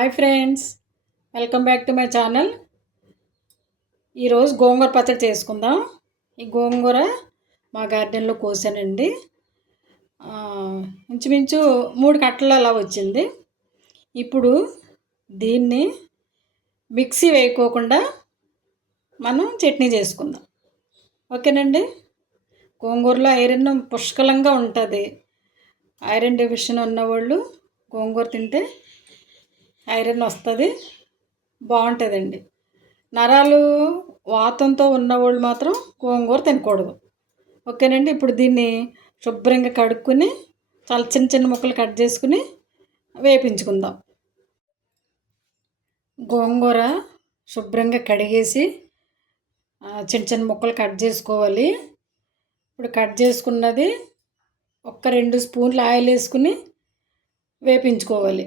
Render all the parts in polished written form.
Hi friends, welcome back to my channel. ఈరోజు గోంగూర పచ్చడి చేసుకుందాం. ఈ గోంగూర మా గార్డెన్లో కోసానండి. ఇంచుమించు 3 కట్టలు అలా వచ్చింది. ఇప్పుడు దీన్ని మిక్సీ వేయకోకుండా మనం చట్నీ చేసుకుందాం. ఓకేనండి. గోంగూరలో ఐరన్ పుష్కలంగా ఉంటుంది. ఐరన్ డెఫిషియన్ ఉన్నవాళ్ళు గోంగూర తింటే ఐరన్ వస్తుంది, బాగుంటుందండి. నరాలు వాతంతో ఉన్నవాళ్ళు మాత్రం గోంగూర తినకూడదు. ఓకేనండి. ఇప్పుడు దీన్ని శుభ్రంగా కడుక్కొని చాలా చిన్న చిన్న ముక్కలు కట్ చేసుకుని వేపించుకుందాం. గోంగూర శుభ్రంగా కడిగేసి చిన్న చిన్న ముక్కలు కట్ చేసుకోవాలి. ఇప్పుడు కట్ చేసుకున్నది 1-2 స్పూన్లు ఆయిల్ వేసుకుని వేపించుకోవాలి.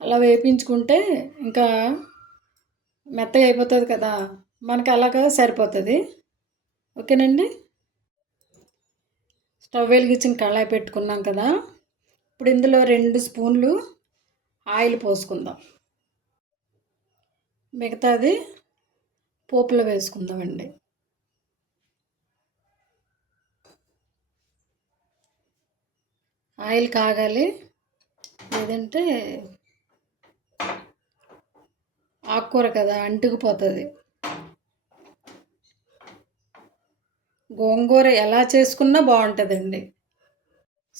అలా వేపించుకుంటే ఇంకా మెత్తగా అయిపోతుంది కదా, మనకి అలాగా సరిపోతుంది. ఓకేనండి. స్టవ్ వెలిగించిన కళాయి పెట్టుకున్నాం కదా, ఇప్పుడు ఇందులో 2 స్పూన్లు ఆయిల్ పోసుకుందాం. మిగతాది పోపులో వేసుకుందామండి. ఆయిల్ కాగాలి, లేదంటే ఆకుకూర కదా అంటుకుపోతుంది. గోంగూర ఎలా చేసుకున్నా బాగుంటుందండి.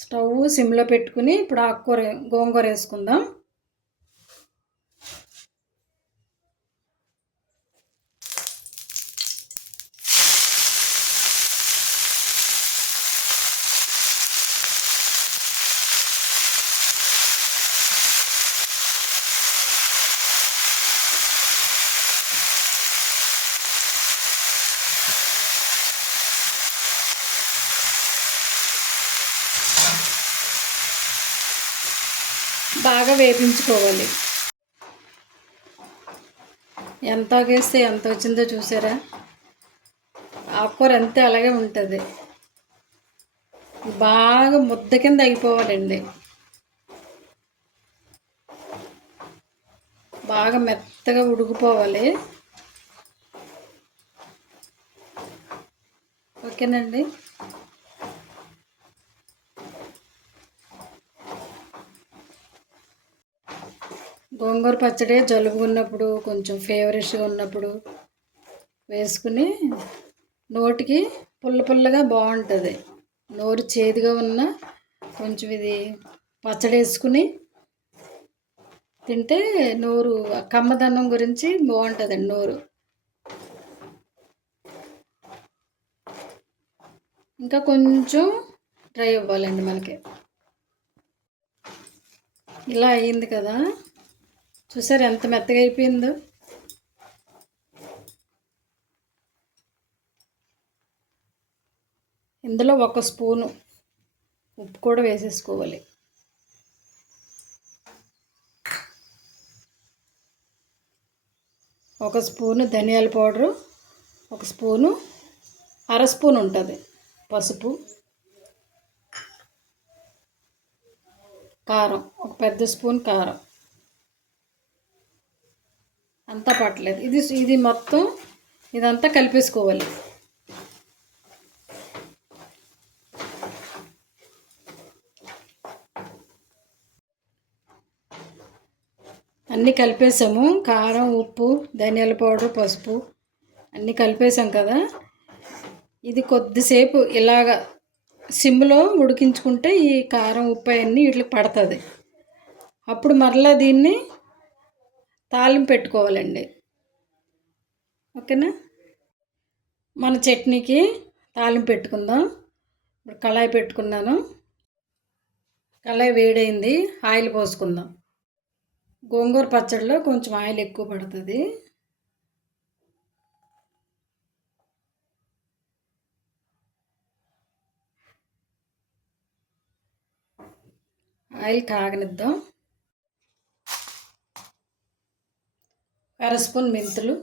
స్టవ్ సిమ్లో పెట్టుకుని ఇప్పుడు గోంగూర వేసుకుందాం. బాగా వేపించుకోవాలి. ఎంత వేస్తే ఎంత వచ్చిందో చూసారా, ఆకుకూర అంతే అలాగే ఉంటుంది. బాగా ముద్ద కింద అయిపోవాలండి. బాగా మెత్తగా ఉడికిపోవాలి. ఓకేనండి. గోంగూర పచ్చడి జలుబు ఉన్నప్పుడు, కొంచెం ఫేవరెట్గా ఉన్నప్పుడు వేసుకుని నోటికి పుల్లగా బాగుంటుంది. నోరు చేదుగా ఉన్న కొంచెం ఇది పచ్చడి వేసుకుని తింటే నోరు కమ్మదనం గురించి బాగుంటుందండి. నోరు ఇంకా కొంచెం డ్రై అవ్వాలండి మనకి. ఇలా అయ్యింది కదా, చూసారు ఎంత మెత్తగా అయిపోయిందో. ఇందులో 1 స్పూను ఉప్పు కూడా వేసేసుకోవాలి. ఒక స్పూను ధనియాల పౌడరు, 1 స్పూను, 1/2 స్పూన్ ఉంటుంది పసుపు, కారం 1 పెద్ద స్పూన్ కారం. అంతా పట్టలేదు. ఇది మొత్తం ఇదంతా కలిపేసుకోవాలి. అన్నీ కలిపేసాము. కారం, ఉప్పు, ధనియాల పౌడర్, పసుపు అన్నీ కలిపేసాం కదా. ఇది కొద్దిసేపు ఇలాగ సిమ్లో ఉడికించుకుంటే ఈ కారం, ఉప్పు అన్నీ వీటికి పడుతుంది. అప్పుడు మరలా దీన్ని తాలింపు పెట్టుకోవాలండి. ఓకేనా. మన చట్నీకి తాలింపు పెట్టుకుందాం. ఇప్పుడు కళాయి పెట్టుకున్నాను. కళాయి వేడైంది, ఆయిల్ పోసుకుందాం. గోంగూర పచ్చడిలో కొంచెం ఆయిల్ ఎక్కువ పడుతుంది. ఆయిల్ కాగనిద్దాం. 1/2 స్పూన్ మెంతులు,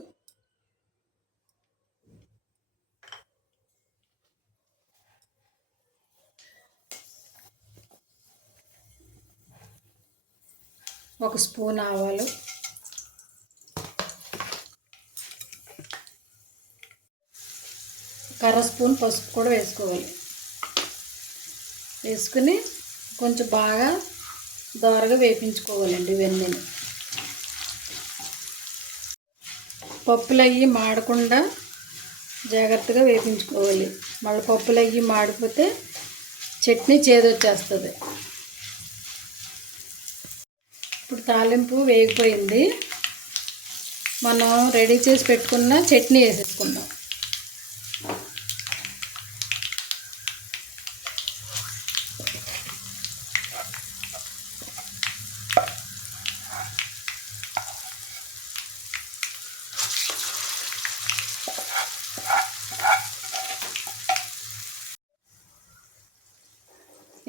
1 1 స్పూన్ ఆవాలు, అర స్పూన్ పసుపు కూడా వేసుకోవాలి. వేసుకుని కొంచెం బాగా దోరగా వేపించుకోవాలండి ఇవన్నీ. పప్పులు అవి మాడకుండా జాగ్రత్తగా వేపించుకోవాలి. మళ్ళీ పప్పులు అవి మాడిపోతే చట్నీ చేదొచ్చేస్తుంది. ఇప్పుడు తాలింపు వేగిపోయింది. మనం రెడీ చేసి పెట్టుకున్న చట్నీ వేసేసుకుందాం.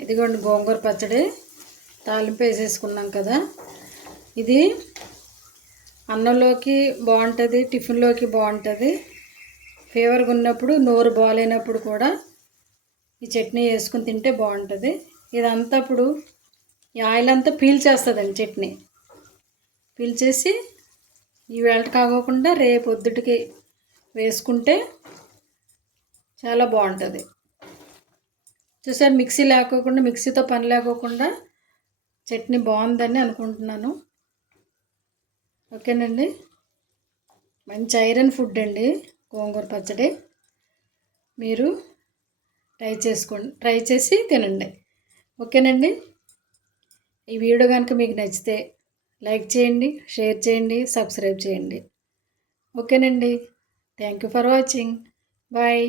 ఇదిగోండి గోంగూర పచ్చడి తాలింపు వేసేసుకున్నాం కదా. ఇది అన్నంలోకి బాగుంటుంది, టిఫిన్లోకి బాగుంటుంది. ఫీవర్గా ఉన్నప్పుడు, నోరు బాగాలేనప్పుడు కూడా ఈ చట్నీ వేసుకుని తింటే బాగుంటుంది. ఇదంతా ఇప్పుడు ఈ ఆయిల్ అంతా పీల్చేస్తుందండి. చట్నీ పీల్చేసి ఈ వేళ కాకోకుండా రేపు పొద్దుటికి వేసుకుంటే చాలా బాగుంటుంది. చూసారు, మిక్సీ లేకోకుండా, మిక్సీతో పని లేకోకుండా చట్నీ బాగుందని అనుకుంటున్నాను. ఓకేనండి. మంచి ఐరన్ ఫుడ్ అండి గోంగూర పచ్చడి. మీరు ట్రై చేసి తినండి. ఓకేనండి. ఈ వీడియో కనుక మీకు నచ్చితే లైక్ చేయండి, షేర్ చేయండి, సబ్స్క్రైబ్ చేయండి. ఓకేనండి. Thank you for watching. Bye.